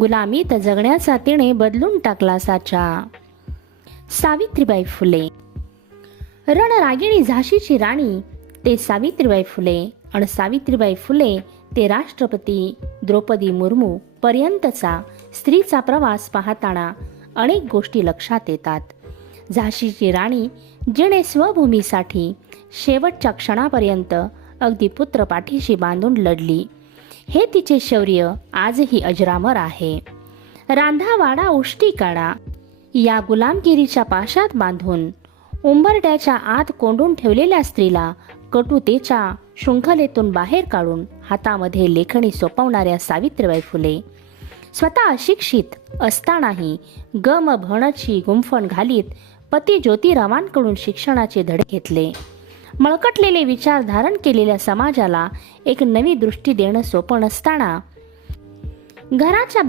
गुलामीत जगण्याचा तिने बदलून टाकला साचा. सावित्रीबाई फुले. रणरागिणी झाशीची राणी ते सावित्रीबाई फुले. आणि सावित्रीबाई फुले ते राष्ट्रपती द्रौपदी मुर्मू पर्यंतचा स्त्रीचा प्रवास पाहताना अनेक गोष्टी लक्षात येतात. झाशीची राणी जिने स्वभूमीसाठी शेवटच्या क्षणापर्यंत अगदी पुत्र पाठीशी बांधून लढली. हे तिचे शौर्य आजही अजरामर आहे. रांधावाडा उष्टी काढा. या गुलामगिरीच्या पाशात बांधून उंबरड्याच्या आत कोंडून ठेवलेल्या स्त्रीला कटुतेच्या शृंखलेतून बाहेर काढून हातामध्ये लेखणी सोपवणाऱ्या सावित्रीबाई फुले. स्वतः अशिक्षित असतानाही गम भणची गुंफण घालीत पती ज्योतिरावांकडून शिक्षणाचे धडे घेतले. मळकटलेले विचार धारण केलेल्या समाजाला एक नवी दृष्टी देणं सोपं नसताना घराच्या